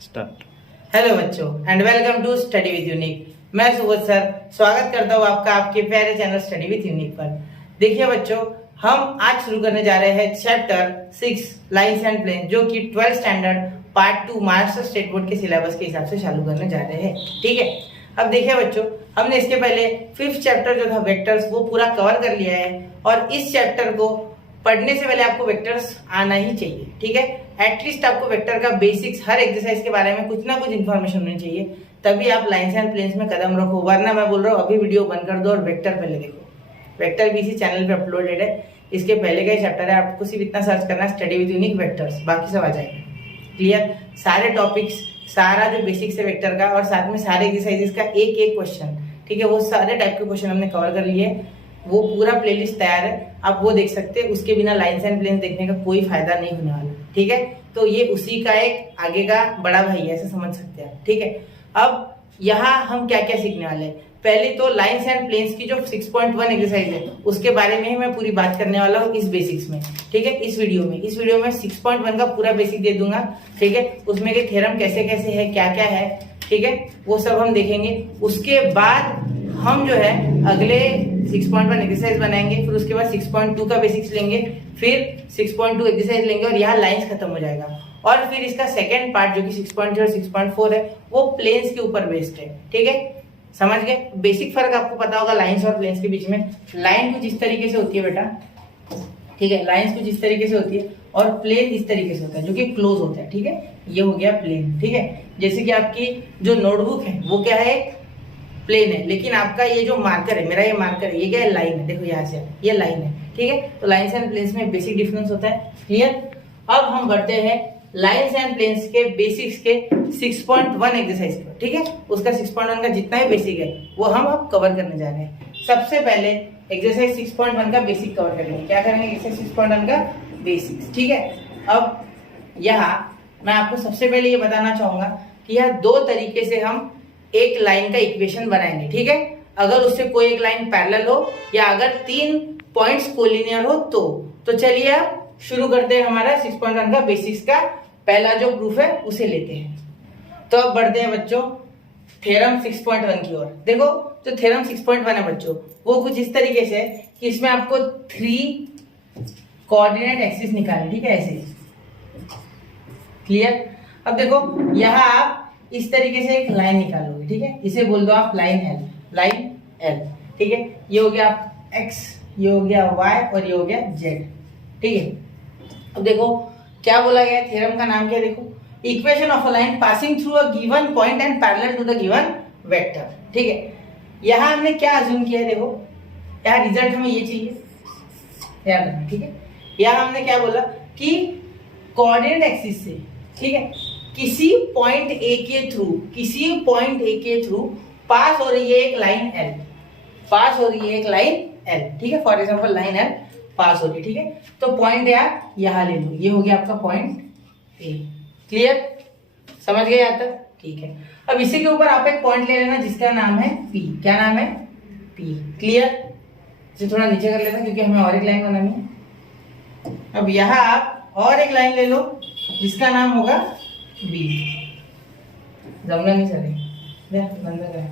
Start. Hello बच्चों and welcome to study with Unique. मैं Subodh sir स्वागत करता हूँ आपका आपके प्यारे चैनल स्टडी विद यूनिक पर। देखिए बच्चों, हम आज शुरू करने जा रहे हैं चैप्टर 6 लाइंस एंड प्लेन, जो कि 12th standard part 2 Maharashtra state board के सिलेबस के हिसाब से चालू करने जा रहे हैं। ठीक है, अब देखिए बच्चों, हमने इसके पहले 5th चैप्टर जो था वेक्टर्स वो पूरा कवर कर लिया है, और इस चैप्टर को पढ़ने से पहले आपको वेक्टर्स आना ही चाहिए। ठीक है, एटलीस्ट आपको वेक्टर का बेसिक्स हर एक्सरसाइज के बारे में कुछ ना कुछ इन्फॉर्मेशन होनी चाहिए, तभी आप लाइंस एंड प्लेन्स में कदम रखो। वरना मैं बोल रहा हूँ अभी वीडियो बंद कर दो और वेक्टर पहले देखो। वेक्टर भी इसी चैनल पे अपलोडेड है, इसके पहले का ही चैप्टर है, आपको सिर्फ इतना सर्च करना है स्टडी विद यूनिक वेक्टर्स, बाकी सब आ जाएगा। क्लियर, सारे टॉपिक्स, सारा जो बेसिक्स है वेक्टर का, और साथ में सारे एक्सरसाइजेस का एक एक क्वेश्चन, ठीक है, वो सारे टाइप के क्वेश्चन हमने कवर कर लिए। वो पूरा प्लेलिस्ट तैयार है, आप वो देख सकते हैं। उसके बिना लाइंस एंड प्लेन्स देखने का कोई फायदा नहीं होने वाला। ठीक है, तो ये उसी का एक आगे का बड़ा भाई है, ऐसे समझ सकते हैं। ठीक है, अब यहाँ हम क्या क्या सीखने वाले हैं। पहले तो लाइंस एंड प्लेन्स की जो 6.1 एक्सरसाइज है उसके बारे में ही मैं पूरी बात करने वाला हूँ इस बेसिक्स में। ठीक है, इस वीडियो में 6.1 का पूरा बेसिक दे दूंगा। ठीक है, उसमें के थ्योरम कैसे कैसे है, क्या क्या है, ठीक है, वो सब हम देखेंगे। उसके बाद हम जो है अगले 6.1 एक्सरसाइज बनाएंगे, फिर उसके बाद 6.2 का बेसिक्स लेंगे, फिर 6.2 एक्सरसाइज लेंगे, और यहाँ लाइंस खत्म हो जाएगा। और फिर इसका सेकंड पार्ट जो कि 6.3 और 6.4 है वो प्लेन्स के ऊपर बेस्ड है। ठीक है, समझ गए। बेसिक फर्क आपको पता होगा लाइंस और प्लेन्स के बीच में। लाइन कुछ इस तरीके से होती है बेटा, ठीक है, लाइंस कुछ इस तरीके से होती है, और प्लेन इस तरीके से होता है जो कि क्लोज होता है। ठीक है, ये हो गया प्लेन। ठीक है, जैसे कि आपकी जो नोटबुक है वो क्या है, प्लेन है, लेकिन आपका ये जो मार्कर है, मेरा ये मार्कर है, ये क्या है, लाइन है। देखो यहाँ से ये लाइन है। ठीक है, तो लाइंस एंड प्लेन्स में बेसिक डिफरेंस होता है। क्लियर, अब हम बढ़ते हैं लाइंस एंड प्लेन्स के बेसिक्स के 6.1 एक्सरसाइज पर। ठीक है, उसका 6.1 का जितना भी बेसिक है वो हम अब कवर करने जा रहे हैं। सबसे पहले एक्सरसाइज 6.1 का बेसिक कवर करेंगे। क्या करेंगे, एक्सरसाइज 6.1 का बेसिक्स। ठीक है, अब यहाँ मैं आपको सबसे पहले ये बताना चाहूंगा कि यहाँ दो तरीके से हम एक लाइन का इक्वेशन बनाएंगे। ठीक है, अगर उससे कोई एक लाइन पैरेलल हो, या अगर 3 पॉइंट्स कोलिनियर हो तो चलिए आप शुरू करते हैं हमारा 6.1 का बेसिक्स का पहला जो प्रूफ है उसे लेते हैं। तो अब बढ़ते हैं बच्चों थ्योरम 6.1 की ओर। देखो, जो थ्योरम 6.1 है बच्चों वो कुछ इस तरीके से है कि इसमें आपको 3 कोऑर्डिनेट एक्सिस निकालने। ठीक है, ऐसे। क्लियर, अब देखो यहाँ आप इस तरीके से एक लाइन निकालोगे। ठीक है, इसे बोल दो आप लाइन एल। ठीक है, ये हो गया आप एक्स, ये हो गया वाई, और ये हो गया जेड। ठीक है, अब देखो क्या बोला गया है, थ्योरम का नाम क्या है, देखो, equation of a line passing through a given point and parallel to the given vector. ठीक है, यहाँ हमने क्या अज्यूम किया है, देखो यहाँ रिजल्ट हमें ये चाहिए याद रखना। ठीक है, यहाँ हमने क्या बोला कि कोऑर्डिनेट एक्सिस से, ठीक है, किसी पॉइंट ए के थ्रू पास हो रही है एक लाइन एल, ठीक है, फॉर एग्जांपल लाइन एल पास हो रही है। ठीक है, तो पॉइंट आप यहाँ ले लो, ये हो गया आपका पॉइंट ए। क्लियर, समझ गए यहाँ तक? ठीक है, अब इसी के ऊपर आप एक पॉइंट ले लेना जिसका नाम है पी। क्या नाम है, पी। क्लियर, इसे थोड़ा नीचे कर लेना क्योंकि हमें और एक लाइन बनानी है। अब यहाँ आप और एक लाइन ले लो जिसका नाम होगा बी। जमना नहीं सर, बंद करें।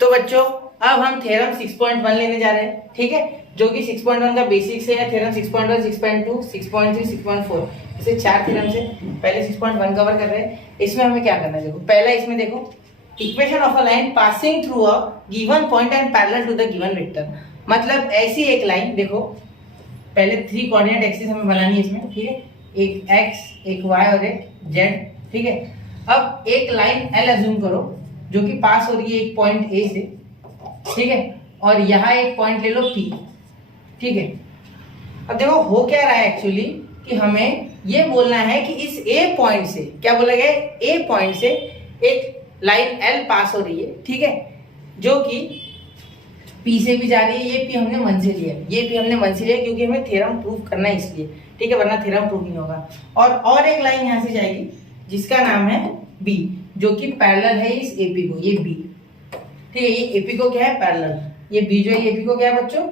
तो बच्चों अब हम थ्योरम 6.1 लेने जा रहे हैं। ठीक है, जो कि 6.1 का बेसिक्स है, थ्योरम 6.1, 6.2, 6.3, 6.4, ऐसे 4 थ्योरम से पहले 6.1 कवर कर रहे हैं। इसमें हमें क्या करना है, देखो पहला इसमें देखो equation of a line passing through a given point and parallel to the given vector. मतलब ऐसी एक लाइन, देखो पहले 3 कोऑर्डिनेट एक्सिस हमें बनानी है इसमें। ठीक है, एक एक्स, एक वाई और एक जेड। ठीक है, अब एक लाइन एल अज्यूम करो जो कि पास हो रही है एक पॉइंट ए से। ठीक है, और यहाँ एक पॉइंट ले लो पी। ठीक है, अब देखो हो क्या रहा है एक्चुअली कि हमें ये बोलना है कि इस ए पॉइंट से, क्या बोला गया, ए पॉइंट से एक लाइन एल पास हो रही है। ठीक है, जो कि पी से भी जा रही है। ये पी हमने 1 से लिया, ये पी हमने 1 से लिया क्योंकि हमें थ्योरम प्रूफ करना है इसलिए। ठीक है, वरना थ्योरम प्रूफ नहीं होगा। और एक लाइन यहाँ से जाएगी जिसका नाम है बी, जो कि पैरेलल है इस एपी को, ये बी। ठीक है, ये एपी को क्या है, पैरेलल। ये बी जो है एपी को क्या है बच्चों,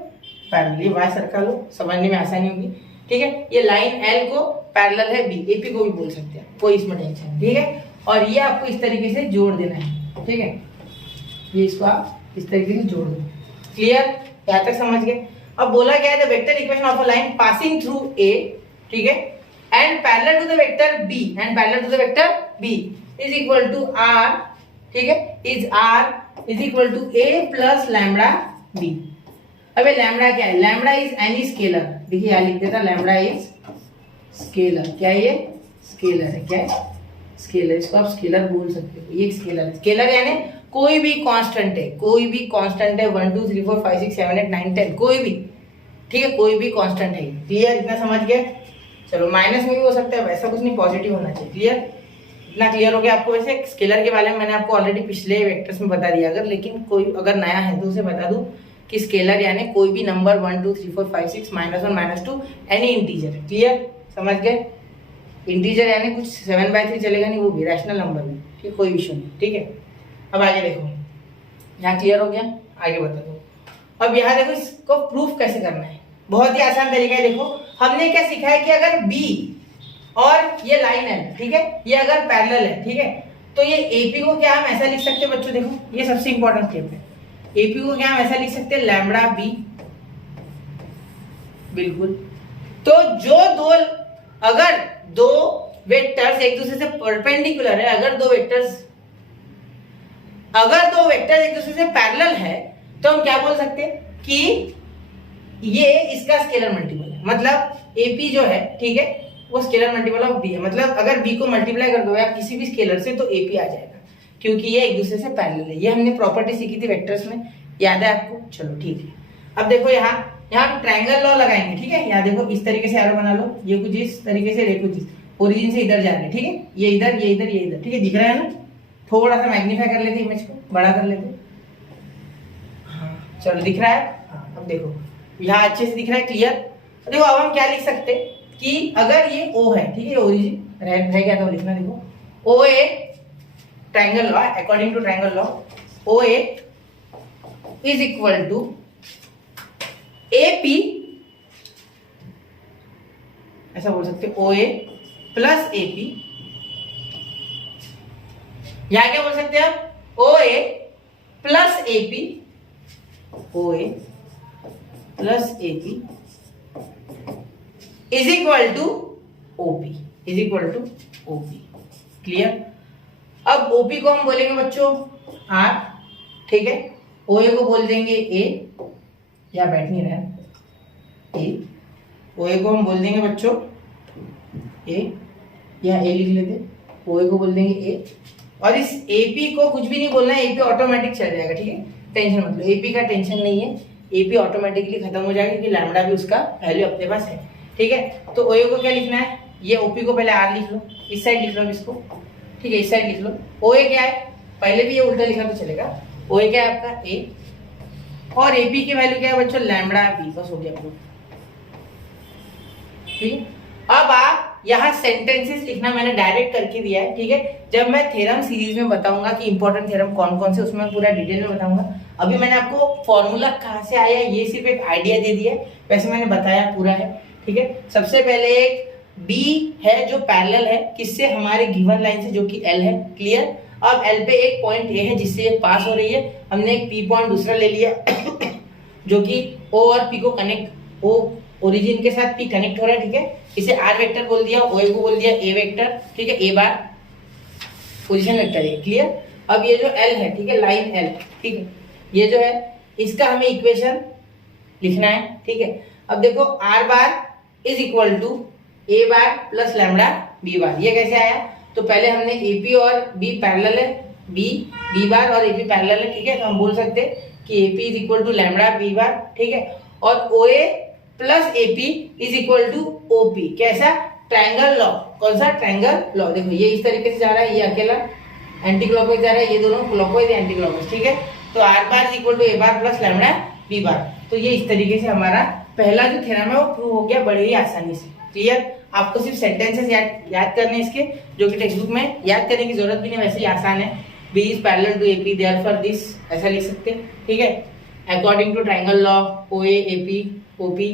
पैरेलल। ये वाई सर्कल लो, समझने में आसानी होगी। ठीक है। ये लाइन एल को पैरेलल है बी, एपी को भी बोल सकते हैं, कोई इसमें टेंशन नहीं, ठीक है। और ये आपको इस तरीके से जोड़ देना है, ठीक है। ये इसको आप इस तरीके से जोड़ दो, क्लियर, यहाँ तक समझ गए। अब बोला गया है the vector equation of a line passing through A, ठीक है, and parallel to the vector B, and parallel to the vector B is equal to R, ठीक है, is R is equal to A plus lambda B. अब ये lambda क्या है? Lambda is any scalar, देखिए यहाँ लिख देता, लैम्बडा इज स्केलर। क्या है ये? स्केलर है। क्या है? स्केलर। इसको आप स्केलर बोल सकते हो, ये स्केलर है। स्केलर यानी कोई भी कांस्टेंट है, कोई भी कांस्टेंट है, 1 2 3 4 5 6 7 8 9 10, कोई भी, ठीक है, कोई भी कांस्टेंट है। क्लियर, इतना समझ गए? चलो माइनस में भी हो सकता है, वैसा कुछ नहीं, पॉजिटिव होना चाहिए। क्लियर, इतना क्लियर हो गया आपको। वैसे स्केलर के बारे में मैंने आपको ऑलरेडी पिछले वेक्टर्स में बता दिया, अगर लेकिन कोई अगर नया है तो उसे बता दूं कि स्केलर यानी कोई भी नंबर 1 2 3 4 5 6 -1 -2 एनी इंटीजर। क्लियर, समझ गए? इंटीजर यानी कुछ 7/3 चलेगा नहीं, वो भी रैशनल नंबर में, ठीक, कोई इशू नहीं, ठीक है। अब आगे देखो, यहाँ क्लियर हो गया, आगे बता दो। अब यहाँ देखो, इसको प्रूफ कैसे करना है, बहुत ही आसान तरीका है। देखो हमने क्या सीखा है कि अगर बी और ये लाइन है, ठीक है, ये अगर पैरेलल है, ठीक है, तो ये एपी को क्या हम ऐसा लिख सकते हैं बच्चों, देखो ये सबसे इंपॉर्टेंट स्टेप है। एपी को क्या हम ऐसा लिख सकते हैं, लैम्बडा बी, बिल्कुल। तो जो दो, अगर दो वेक्टर्स एक दूसरे से परपेंडिकुलर है, अगर दो वेक्टर्स एक दूसरे से पैरेलल है, तो हम क्या बोल सकते हैं कि ये इसका स्केलर मल्टीपल है। मतलब एपी जो है, ठीक है, वो स्केलर मल्टीपल ऑफ बी है। मतलब अगर बी को मल्टीप्लाई कर दो या किसी भी स्केलर से, तो एपी आ जाएगा, क्योंकि ये एक दूसरे से पैरेलल है। ये हमने प्रॉपर्टी सीखी थी वेक्टर्स में, याद है आपको? चलो ठीक है। अब देखो यहाँ ट्रायंगल लॉ लगाएंगे, ठीक है। यहाँ देखो इस तरीके से एरो बना लो, ये कुछ इस तरीके से, ये कुछ इस, ओरिजिन से इधर जा रहे हैं, ठीक है, ये इधर, ये इधर, ये इधर, ठीक है, दिख रहा है ना? थोड़ा सा मैग्नीफाई कर लेते, इमेज को बड़ा कर लेते। हाँ चलो, दिख रहा है? हाँ, अब देखो यहाँ अच्छे से दिख रहा है, क्लियर। देखो अब हम क्या लिख सकते कि अगर ये ओ है, ठीक है, ओरिजिन रह गया था लिखना, देखो O A, triangle law, according to triangle law, O A is equal to AP, ऐसा बोल सकते ओ ए प्लस एपी। यहां क्या बोल सकते हैं आप? O A plus AP, O A plus AP is equal to OP, is equal to OP. Clear. अब ओपी को हम बोलेंगे बच्चों आर, ठीक है, ओ ए को बोल देंगे ए, या बैठ नहीं रहा है, ए, ओ ए को हम बोल देंगे बच्चों ए, या ए लिख लेते, ओ ए को बोल देंगे ए। और इस एपी को कुछ भी नहीं बोलना है, एपी ऑटोमेटिक चल जाएगा, ठीक है, टेंशन मतलब, एपी का टेंशन नहीं है, एपी ऑटोमेटिकली खत्म हो जाएगा, क्योंकि लैम्बडा भी उसका वैल्यू अपने पास है, ठीक है। तो ओ ए को क्या लिखना है, ये ओपी को पहले आर लिख लो, इस साइड लिख लो इसको, ठीक है, इस साइड लिख लो। ओ ए क्या है, पहले भी ये उल्टा लिखा तो चलेगा, ओ ए क्या है आपका ए, और एपी की वैल्यू क्या है बच्चों, लैम्बडा बी, बस हो गया प्रूफ, ठीक है। अब आप यहाँ सेंटेंसेस लिखना मैंने डायरेक्ट करके दिया है, ठीक है। जब मैं थ्योरम सीरीज में बताऊंगा कि इंपॉर्टेंट थ्योरम कौन कौन से, उसमें पूरा डिटेल में बताऊंगा। अभी मैंने आपको फॉर्मूला कहाँ से आया ये सिर्फ एक आइडिया दे दिया है, वैसे मैंने बताया पूरा है, ठीक है। सबसे पहले एक बी है जो पैरेलल है किससे, हमारे गिवन लाइन से, जो कि एल है। क्लियर। अब एल पे एक पॉइंट ए है जिससे ये पास हो रही है, हमने एक पी पॉइंट दूसरा ले लिया जो कि ओ और पी को कनेक्ट, ओ ओरिजिन के साथ पी कनेक्ट हो रहा है, ठीक है। इसे आर वेक्टर बोल दिया, ओ ए को बोल दिया ए वेक्टर, ठीक है, ए बार पोजीशन वेक्टर है। क्लियर। अब ये जो एल है, ठीक है, लाइन एल, ठीक है, ये जो है इसका हमें इक्वेशन लिखना है, ठीक है। अब देखो R bar is equal to A bar plus lambda B bar, ये कैसे आया, तो पहले हमने एपी और बी पैरेलल है, बी बार और एपी पैरेलल है, ठीक है, तो हम बोल सकते हैं कि AP is equal to lambda B bar, ठीक है, और O A plus AP is equal to OP. कैसा, ट्रायंगल लॉ, कौन सा, ट्रायंगल लॉ। देखो ये इस तरीके से जा रहा है, ये अकेला एंटी क्लॉकवाइज जा रहा है, ये दोनों क्लॉकवाइज एंटी क्लॉकवाइज, ठीक है। तो R bar is equal to A bar plus lambda B bar. तो ये इस तरीके से हमारा पहला जो थ्योरम है वो प्रूव हो गया बड़े ही आसानी से। क्लियर। आपको सिर्फ सेंटेंसेस याद करने इसके, जो कि टेक्स्ट बुक में याद करने की जरूरत भी नहीं, वैसे ही आसान है। B is parallel to AP, therefore this, ऐसा लिख सकते हैं, ठीक है। According to triangle law, O A AP OP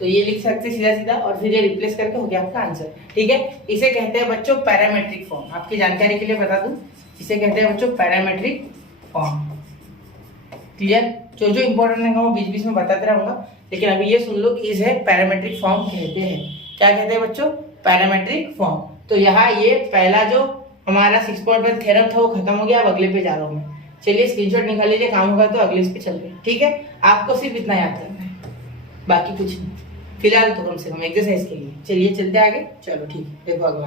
तो ये लिख सकते सीधा सीधा और फिर ये रिप्लेस करके हो गया आपका आंसर। ठीक है, इसे कहते हैं बच्चों पैरामेट्रिक फॉर्म। आपकी जानकारी के लिए बता दूं, इसे कहते हैं बच्चों पैरामेट्रिक फॉर्म। क्लियर? जो जो इंपॉर्टेंट है वो बीच बीच में बताते रहूंगा, लेकिन अभी ये सुन लो कि इसे पैरामेट्रिक फॉर्म कहते हैं। क्या कहते हैं बच्चों? Parametric form. तो यहाँ ये पहला जो हमारा 6.1 थ्योरम था वो खत्म हो गया। अब अगले पे जा रहा हूँ मैं। चलिए स्क्रीनशॉट निकाल लीजिए, काम होगा तो अगले पे चल रहे। ठीक है, आपको सिर्फ इतना याद करना है, बाकी कुछ नहीं फिलहाल तो, कम से कम एक्सरसाइज के लिए। चलिए चलते आगे। चलो ठीक है, देखो अगला।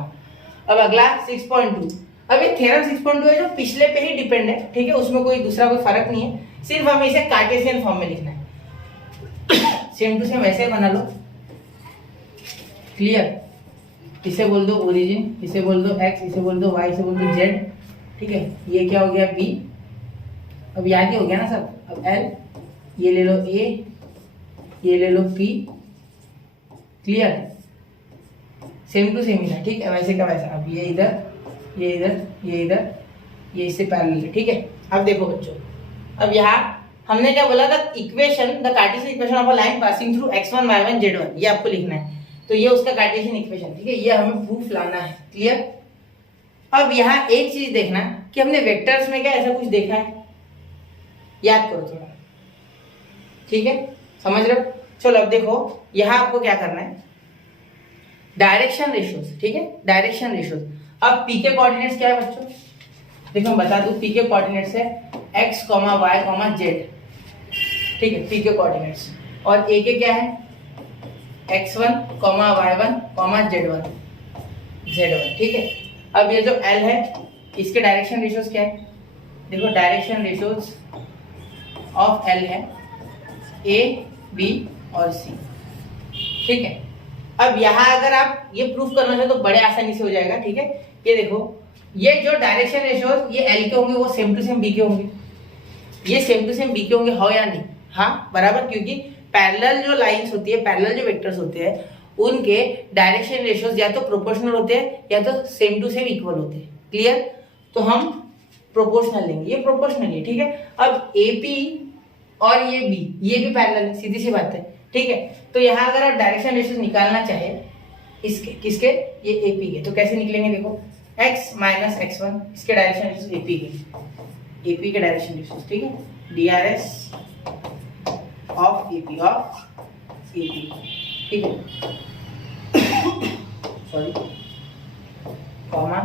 अब अगला 6.2। अब ये थ्योरम 6.2 है जो पिछले पे ही डिपेंड है। ठीक है, उसमें कोई दूसरा कोई फर्क नहीं है, सिर्फ हमें इसे कार्टेशियन फॉर्म में लिखना है। सेम टू सेम ऐसे बना लो। क्लियर? इसे बोल दो ओरिजिन, इसे बोल दो एक्स, इसे बोल दो वाई, इसे बोल दो जेड। ठीक है, ये क्या हो गया बी। अब याद ही हो गया ना सब। अब एल, ये ले लो ए, ये ले लो P. Clear? Same to same ही था। ठीक है, वैसे का वैसा। अब ये इधर, ये इधर, ये इधर, ये इससे पैरेलल है। ठीक है, अब देखो बच्चों, अब यहाँ हमने क्या बोला था? Equation, the Cartesian equation of a line passing through x1 y1 z1, ये आपको लिखना है। तो ये उसका कार्टेशियन इक्वेशन। ठीक है, ये हमें प्रूफ लाना है। क्लियर? अब यहाँ एक चीज देखना कि हमने वेक्टर्स में क्या ऐसा कुछ देखा है? याद करो थोड़ा। ठीक है, समझ रहे हो? चलो अब देखो, यहाँ आपको क्या करना है? Direction ratios. ठीक है, डायरेक्शन रेशियोज। अब पी के कोऑर्डिनेट्स क्या है बच्चों? देखो मैं बता दूं, पी के कोऑर्डिनेट्स है x, y, z। ठीक है, पी के कोऑर्डिनेट्स। और ए के क्या है? x1, y1, z1। ठीक है, अब ये जो l है इसके डायरेक्शन रेशियोज क्या है? देखो डायरेक्शन रेशियोज ऑफ l है a, b और c। ठीक है, अब यहाँ अगर आप ये प्रूफ करना चाहो तो बड़े आसानी से हो जाएगा। ठीक है, ये देखो, ये जो डायरेक्शन रेशियोज ये l के होंगे वो सेम टू सेम b के होंगे। ये सेम टू सेम b के होंगे, हो या नहीं? हाँ बराबर, क्योंकि पैरेलल जो लाइंस होती है, पैरेलल जो वेक्टर्स होते हैं, उनके डायरेक्शन रेशियोज या तो प्रोपोर्शनल होते हैं या तो सेम टू सेम इक्वल होते हैं। क्लियर? तो हम प्रोपोर्शनल लेंगे, ये प्रोपोर्शनल है। ठीक है, अब AP और ये B, ये भी पैरेलल है, सीधी सी बात है। ठीक है, तो यहाँ अगर आप डायरेक्शन रेशियोज निकालना चाहे इसके, किसके? ये AP के, तो कैसे निकलेंगे? देखो x माइनस x1, इसके डायरेक्शन रेशियोज AP के डायरेक्शन रेशियोज। ठीक है, DRS ऑफ AP ठीक है, sorry, comma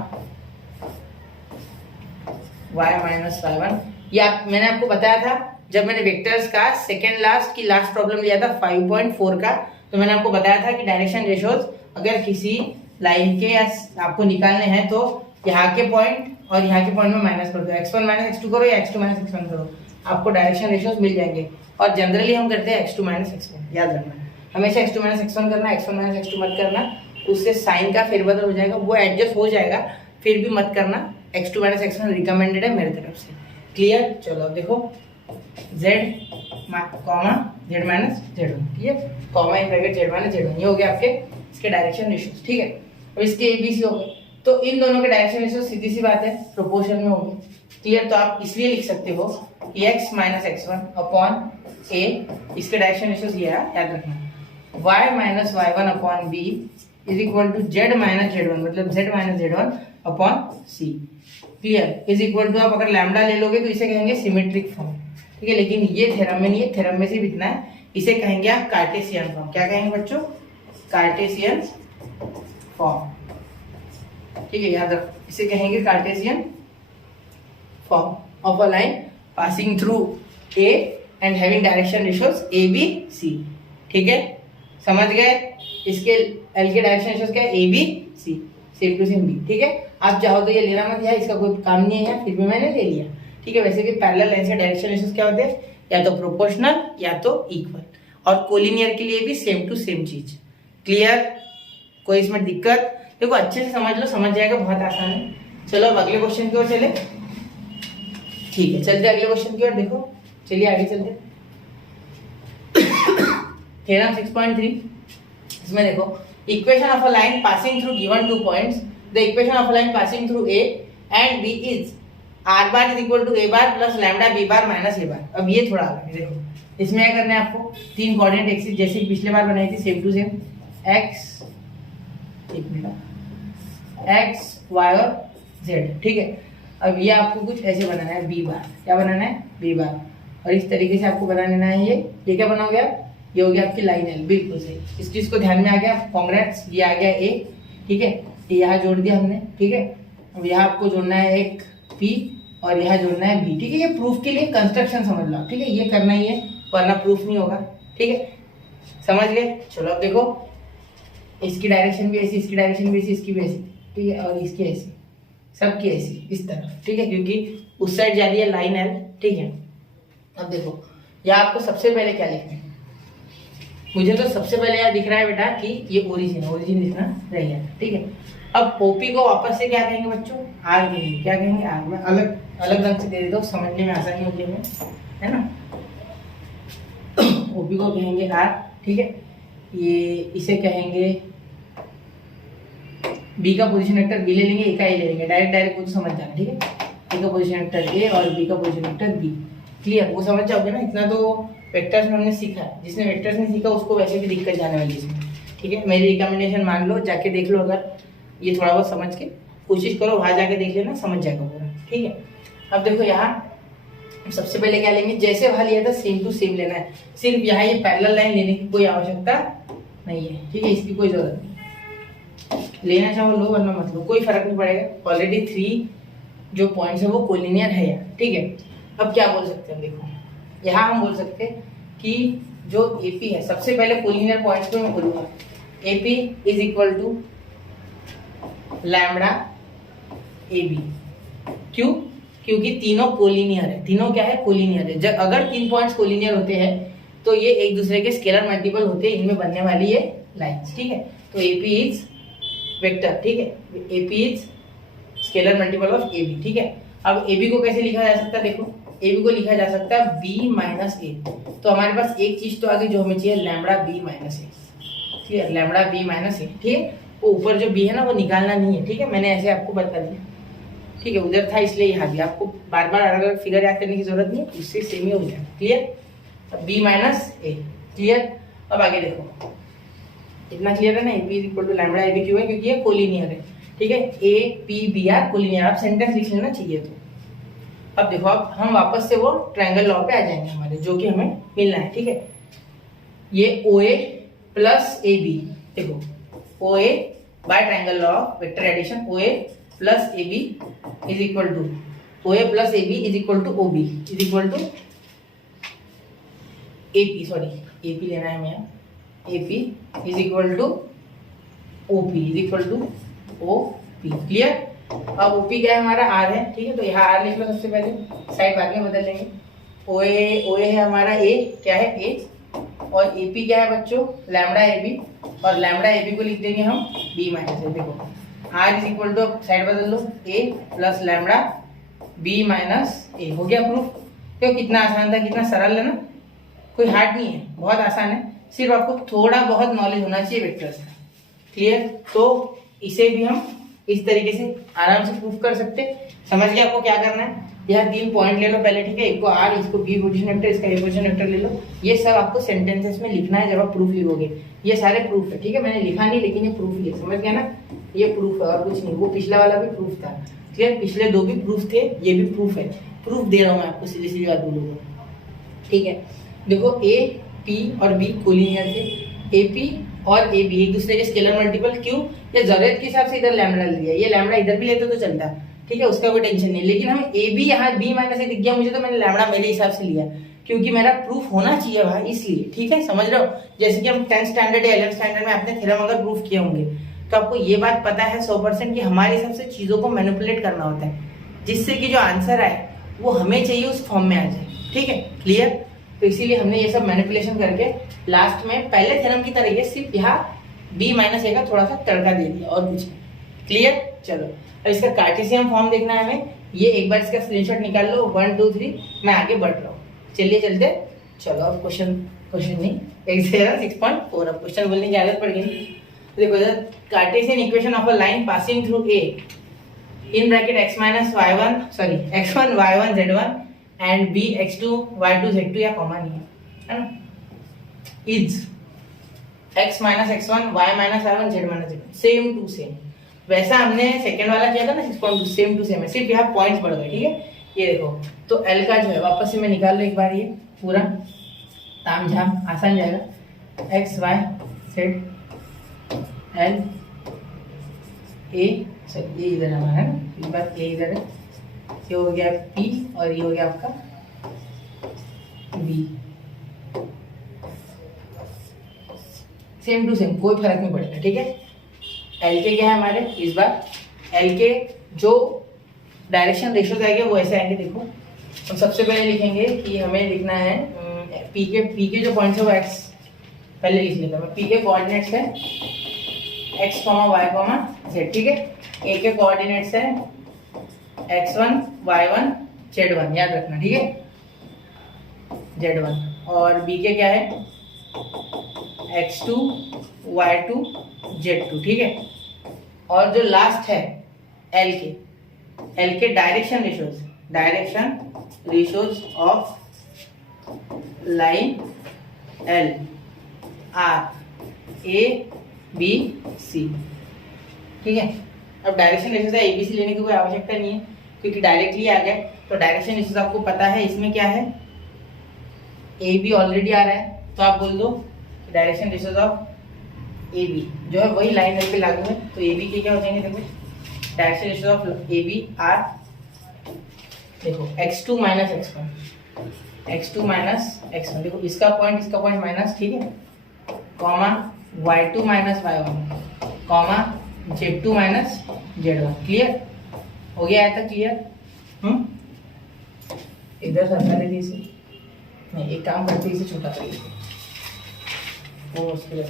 y minus y1। ये मैंने आपको बताया था जब मैंने वेक्टर्स का सेकेंड लास्ट की लास्ट प्रॉब्लम लिया था 5.4 का, तो मैंने आपको बताया था कि डायरेक्शन रेशियोज अगर किसी लाइन के या आपको निकालने हैं तो यहाँ के पॉइंट और यहाँ के पॉइंट में माइनस कर दो, x1 माइनस x2 करो या x2 माइनस x1 करो, आपको डायरेक्शन रेशियोज मिल जाएंगे। और जनरली हम करते हैं x2 माइनस x1, याद रखना हमेशा x2 माइनस x1 करना, x1 माइनस x2 मत करना, उससे साइन का फेरबदल हो जाएगा, वो एडजस्ट हो जाएगा, फिर भी मत करना। x2 माइनस x1 रिकमेंडेड है मेरी तरफ से। क्लियर? चलो अब देखो z comma z minus z1, ठीक है, comma in bracket z minus z1, ये हो गया आपके इसके डायरेक्शन रेशियोज। ठीक है, अब इसके ABC हो गए, तो इन दोनों के डायरेक्शन रेशियोज सीधी सी बात है प्रोपोर्शन में होंगे। क्लियर? तो आप इसलिए लिख सकते हो कि x minus x1 upon a, इसके डायरेक्शन रेशियोज ये है, याद रखना। y minus y1 upon b is equal to z minus z1, मतलब z minus z1 upon c। Clear? Is equal to, आप अगर लैम्डा ले लोगे तो इसे कहेंगे सिमेट्रिक फॉर्म। ठीक है, लेकिन ये थ्योरम में नहीं है, थ्योरम में सिर्फ इतना है, इसे कहेंगे आप कार्टेशियन फॉर्म। क्या कहेंगे बच्चों? Cartesian form. ठीक है, याद रखो, इसे कहेंगे Cartesian form of a line passing through A and having direction ratios ABC। ठीक है, समझ गए? इसके L के डायरेक्शन रेशियोज क्या है? ABC, same to same B। ठीक है, आप चाहो तो ये लेना मत, इसका कोई काम नहीं है, फिर भी मैंने ले लिया। ठीक है, वैसे भी पैरेलल लाइन से डायरेक्शन रेशियोज क्या होते हैं? या तो प्रोपोर्शनल या तो इक्वल, और कोलिनियर के लिए भी सेम टू सेम चीज। क्लियर? कोई इसमें दिक्कत? देखो अच्छे से समझ लो, समझ जाएगा, बहुत आसान है। चलो अब अगले क्वेश्चन की ओर चले। ठीक है, चलते अगले क्वेश्चन की ओर। देखो चलिए आगे चलते। थ्योरम 6.3, इसमें देखो equation of a line passing through given 2 points, the equation of a line passing through A and B is r bar is equal to a bar plus lambda b bar minus a bar. अब ये थोड़ा अलग है, देखो इसमें क्या करना है आपको, 3 कोऑर्डिनेट एक्सिस जैसे कि पिछले बार बनाई थी सेम टू सेम, एक्स, एक मिनट, एक्स वाई और जेड, ठीक है। अब ये आपको कुछ ऐसे बनाना है बी बार, क्या बनाना है, बी बार, और इस तरीके से आपको बना लेना है। ये क्या बना हो गया, ये हो गया आपकी लाइन एल, बिल्कुल सही। इस चीज को ध्यान में आ गया, कांग्रेट्स, ये आ गया ए, ठीक है, ये यहाँ जोड़ दिया हमने, ठीक है। अब यहाँ आपको जोड़ना है एक पी और यहाँ जोड़ना है बी, ठीक है। ये प्रूफ के लिए कंस्ट्रक्शन समझ लो, ठीक है, ये करना ही है वरना प्रूफ नहीं होगा, ठीक है, समझ गए। चलो अब देखो, इसकी डायरेक्शन भी ऐसी, इसकी डायरेक्शन भी ऐसी, इसकी भी ऐसी, ठीक है, और इसकी ऐसी, सबकी ऐसी इस तरफ, ठीक है, क्योंकि उस साइड जा रही है लाइन एल, ठीक है। अब देखो यहाँ आपको सबसे पहले क्या लिखना है, मुझे तो सबसे पहले यहाँ दिख रहा है बेटा कि ये ओरिजिन है, ओरिजिन दिखना रहेगा, ठीक है। अब ओपी को वापस से क्या कहेंगे बच्चों, आर कहेंगे, क्या कहेंगे, आर। मैं अलग अलग रंग से दे देता हूँ, समझने में आसानी होगी हमें, है ना। ओपी को कहेंगे आर, ठीक है। ये इसे कहेंगे बी का पोजीशन वेक्टर बी ले लेंगे, ए का ए ले लेंगे, डायरेक्ट कुछ समझ जाना, ठीक है। ए का पोजीशन वेक्टर ए और बी का पोजीशन वेक्टर बी, क्लियर, वो समझ जाओगे ना। इतना तो वेक्टर्स में हमने सीखा है, जिसने वेक्टर्स नहीं सीखा उसको वैसे भी दिक्कत जाने वाली है, ठीक है। मेरी रिकमेंडेशन मान लो, जाके देख लो, अगर ये थोड़ा बहुत समझ के कोशिश करो, वहां जाके देख लेना, समझ जाएगा पूरा, ठीक है। अब देखो यहाँ सबसे पहले क्या लेंगे, जैसे वहां लिया था सेम टू सेम लेना है, सिर्फ यहाँ ये पैरेलल लाइन लेने की कोई आवश्यकता नहीं है, ठीक है, इसकी कोई जरूरत नहीं। लेना चाहो लो वरना मत लो, कोई फर्क नहीं पड़ेगा। ऑलरेडी 3 जो पॉइंट्स है वो कोलिनियर है यार, ठीक है। अब क्या बोल सकते हैं, देखो यहाँ हम बोल सकते हैं कि जो AP है, सबसे पहले कोलिनियर पॉइंट्स को मैं बोलूंगा, AP is equal to lambda AB। क्यों, क्योंकि तीनों कोलिनियर है, तीनों क्या है, कोलिनियर है। जब अगर 3 पॉइंट्स कोलिनियर होते हैं तो ये एक दूसरे के स्केलर मल्टीपल होते हैं, इनमें बनने वाली ये लाइंस, ठीक है। तो AP इज वेक्टर, ठीक है, AP is scalar multiple of AB, ठीक है। अब AB को कैसे लिखा जा सकता है, देखो AB को लिखा जा सकता है B माइनस ए। तो हमारे पास एक चीज तो आगे जो हमें चाहिए, लैम्बडा B माइनस ए, ठीक है, लैम्बडा B माइनस ए, ठीक है। वो ऊपर जो B है ना वो निकालना नहीं है, ठीक है, मैंने ऐसे आपको बता दिया, ठीक है, उधर था इसलिए यहाँ भी। आपको बार बार अलग अलग फिगर याद करने की जरूरत नहीं है, उससे सेम ही हो जाए, क्लियर। अब B माइनस ए, क्लियर। अब आगे देखो, इतना क्लियर है ना, AP is equal to lambda AB क्यों है, क्योंकि ये कोलिनियर है, ठीक है। AP BR कोलिनियर, आप सेंटेंस लिख लेना चाहिए तो। अब देखो, अब हम वापस से वो ट्रायंगल लॉ पे आ जाएंगे हमारे, जो कि हमें मिलना है, ठीक है। ये OA प्लस AB, देखो OA by triangle law vector addition, OA plus AB is equal to, OA plus AB is equal to OB is equal to AP, sorry AP लेना है हमें, AP is equal to OP is equal to OP, clear. अब OP क्या है हमारा, R है, ठीक है, तो यहाँ R लिख लो सबसे पहले, साइड बाद में बदल लेंगे। OA है हमारा A, क्या है A, और AP क्या है बच्चों, लैम्बडा AB, और लैम्बडा AB को लिख देंगे हम B माइनस ए। देखो R is equal to, side बदल लो, A plus lambda B minus A, हो गया प्रूफ। क्यों, कितना आसान था, कितना सरल है ना, कोई हार्ड नहीं है, बहुत आसान है, सिर्फ आपको थोड़ा बहुत नॉलेज होना चाहिए वेक्टर्स का, क्लियर। तो इसे भी हम इस तरीके से आराम से प्रूफ कर सकते। समझ गए आपको क्या करना है, यहाँ 3 पॉइंट ले लो पहले, ठीक है, एक को R, इसको B पोजीशन वेक्टर, इसका A पोजीशन वेक्टर ले लो। ये सब आपको सेंटेंसेस में लिखना है जब आप प्रूफ लिखोगे, ये सारे प्रूफ है, ठीक है, मैंने लिखा नहीं लेकिन ये प्रूफ ही है, समझ गया ना, ये प्रूफ है और कुछ नहीं। वो पिछला वाला भी प्रूफ था, क्लियर, पिछले 2 भी प्रूफ थे, ये भी प्रूफ है, प्रूफ दे रहा हूँ मैं आपको, सीधी सीधी बात बोलूंगा, ठीक है। देखो A, P और B कोलिनियर थे, AP और AB एक दूसरे के स्केलर मल्टीपल, क्यों, ये जरूरत के हिसाब से इधर लैम्बडा ले लिया, ये लैम्बडा इधर भी लेते तो चलता, ठीक है, उसका कोई टेंशन नहीं। लेकिन हमें AB यहाँ B माइनस ए दिख गया मुझे, तो मैंने लैम्बडा मेरे हिसाब से लिया, क्योंकि मेरा प्रूफ होना चाहिए भाई, इसलिए, ठीक है, समझ रहे हो। जैसे कि हम 10th स्टैंडर्ड या 11th स्टैंडर्ड में अपने थ्योरम अगर प्रूफ किए होंगे तो आपको ये बात पता है 100% कि हमारे हिसाब से चीजों को मैनिपुलेट करना होता है, जिससे कि जो आंसर आए वो हमें चाहिए उस फॉर्म में आ जाए, ठीक है, क्लियर। तो इसीलिए हमने ये सब मैनिपुलेशन करके लास्ट में पहले थ्योरम की तरह सिर्फ यहाँ B माइनस ए का थोड़ा सा तड़का दे दिया, और कुछ नहीं, क्लियर। चलो अब इसका कार्टेशियन फॉर्म देखना है हमें, ये एक बार इसका स्क्रीनशॉट निकाल लो, 1 2 3, मैं आगे बढ़ रहा हूँ, चलिए चलते। चलो अब क्वेश्चन नहीं, एक्सरसाइज 6.4, अब क्वेश्चन बोलने की आदत पड़ गई। देखो, Cartesian equation of a line passing through A in bracket x1 y1 z1 and B x2 y2 z2, या कॉमा नहीं है, है ना, is x minus x1 y minus y1 z minus z, same to same. वैसा हमने second वाला किया था ना 6.2, सेम टू सेम है, सिर्फ यहाँ पॉइंट्स बढ़ गए। ठीक है, ये देखो तो L का जो है वापस से मैं निकाल लूँ एक बार, ये पूरा ताम झाम आसान जाएगा। x y z L A, sir ये इधर हमारा है ना, इस बार A इधर है, ये हो गया P और ये हो गया आपका B, सेम टू सेम, कोई फर्क नहीं पड़ेगा। ठीक है, एल के क्या है हमारे इस बार, एल के जो डायरेक्शन रेशियोज आएंगे वो ऐसे आएंगे। देखो हम सबसे पहले लिखेंगे कि हमें लिखना है पी के जो पॉइंट्स है वो एक्स पहले लिख लेता हूँ। पी के कोऑर्डिनेट्स है x comma y comma z. ठीक है, ए के कोऑर्डिनेट्स है x1 y1 z1, याद रखना। ठीक है, z1, और बी के क्या है x2 y2 z2। ठीक है, और जो लास्ट है एल के direction ratios of line L are a b c. ठीक है, अब डायरेक्शन रेशियोज है ए बी सी लेने की कोई आवश्यकता नहीं है क्योंकि डायरेक्टली आ गया। तो डायरेक्शन रेशियोज आपको पता है, इसमें क्या है ए बी ऑलरेडी आ रहा है, तो आप बोल दो direction ratios of A B जो है वही लाइन एल पे लागू है, तो ए बी के क्या हो जाएंगे, देखो direction ratios of A B are, देखो x2 माइनस x1, देखो इसका पॉइंट माइनस। ठीक है, comma y2 minus y1 comma z2 minus z1। Clear हो गया है, तक क्लियर। इधर सरका देगी इसे, नहीं एक काम करते इसे छोटा करिए, वो उसके लिए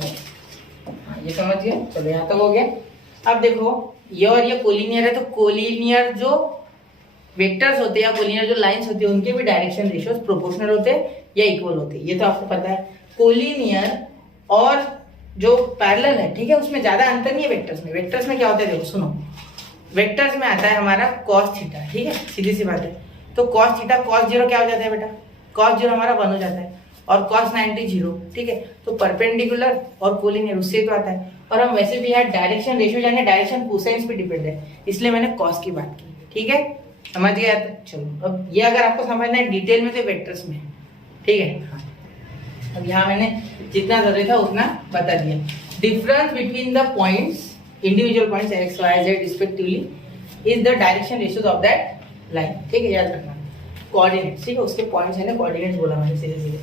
ये समझ गए। चलो यहाँ तक हो गया। अब देखो ये और ये कोलिनियर है, तो कोलिनियर जो वेक्टर्स होते हैं या कोलिनियर जो लाइंस होती है उनके भी डायरेक्शन रेशियोज प्रोपोर्शनल होते हैं या इक्वल होते हैं, ये तो आपको पता है। कोलिनियर और जो पैरेलल है, ठीक है, उसमें ज्यादा अंतर नहीं है वेक्टर्स में क्या होता है, देखो सुनो, वेक्टर्स में आता है हमारा कॉस थीटा। ठीक है, सीधी सी बात है। तो कॉस थीटा कॉस जीरो क्या हो जाता है बेटा, कॉस जीरो हमारा 1 हो जाता है और कॉस 90 0। ठीक है, तो परपेंडिकुलर और कोलिनियर उससे तो आता है। और हम वैसे भी यहाँ डायरेक्शन रेशियो यानी डायरेक्शन कोसाइंस पे डिपेंड है, इसलिए मैंने कॉस की बात की। ठीक है, समझ गया। चलो अब ये अगर आपको समझना है डिटेल में तो वेक्टर्स में, ठीक है। हाँ, अब यहाँ मैंने जितना जरूरी था उतना बता दिया। Difference between the points, individual points x y z respectively is the direction ratios of that line. ठीक है, याद रखना। कोऑर्डिनेट्स, ठीक है, उसके पॉइंट्स है ना, कोऑर्डिनेट्स बोला मैंने सीधे सीधे।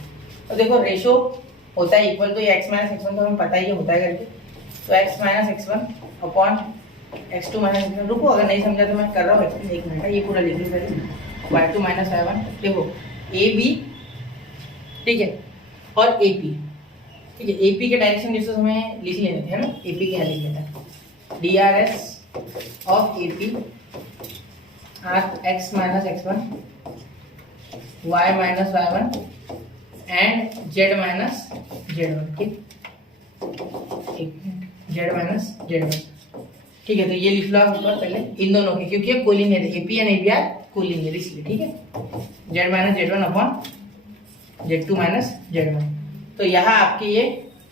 और देखो रेशो होता है इक्वल, तो ये x माइनस x1 तो हमें पता ही होता है करके, तो x minus x1 upon x2 minus x1। रुको, अगर नहीं समझा तो मैं कर रहा हूँ, एक मिनट, ये पूरा लिख लूँ पहले। y2 माइनस y1, देखो ए बी, ठीक है, और ए पी। ठीक है, ए पी के डायरेक्शन रेशियोज हमें लिख लेने थे, है ना, ए पी के यहाँ लिख लेते हैं। D R S of A P R x minus x1 y minus y1 and z minus z1। ठीक, एक मिनट, z माइनस z1। ठीक है, तो ये लिख लो आप ऊपर पहले इन दोनों के, क्योंकि ये कोलिनियर है, एपी एंड एबीआर कोलिनियर, इसलिए। ठीक है, z minus z1 upon z2 minus z1। तो यहाँ आपके ये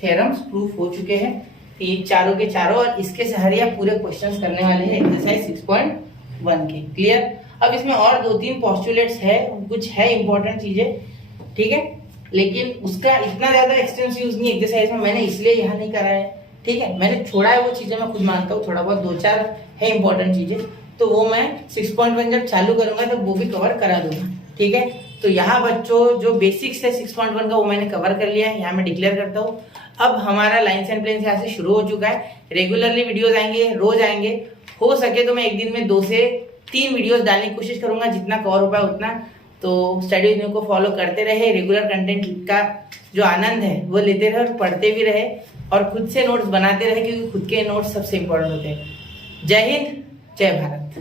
थ्योरम्स प्रूफ हो चुके हैं, तीन चारों के चारों, और इसके सहारे आप पूरे क्वेश्चंस करने वाले हैं एक्सरसाइज 6.1 के। क्लियर। अब इसमें और 2-3 पोस्टुलेट्स है, कुछ है इंपॉर्टेंट चीजें, ठीक है, लेकिन उसका इतना ज्यादा एक्सटेंसिव यूज नहीं एक्सरसाइज में, मैंने इसलिए यहाँ नहीं करा है। ठीक है, मैंने छोड़ा है वो चीजें, मैं खुद मानता हूँ, थोड़ा बहुत 2-4 है इंपॉर्टेंट चीजें, तो वो मैं 6.1 जब चालू करूंगा तो वो भी कवर करा दूंगा। ठीक है, तो यहाँ बच्चों जो बेसिक्स है 6.1 का वो मैंने कवर कर लिया है, यहाँ मैं डिक्लेयर करता हूँ। अब हमारा लाइन्स एंड प्लेन्स यहाँ से शुरू हो चुका है, रेगुलरली वीडियोज आएंगे, रोज आएंगे, हो सके तो मैं एक दिन में 2 से 3 वीडियोज डालने की कोशिश करूंगा, जितना कवर हो पाए उतना। तो स्टडी विद मी को फॉलो करते रहे, रेगुलर कंटेंट का जो आनंद है वो लेते रहे और पढ़ते भी रहे, और खुद से नोट्स बनाते रहे, क्योंकि खुद के नोट्स सबसे इंपॉर्टेंट होते हैं। जय हिंद, जय भारत।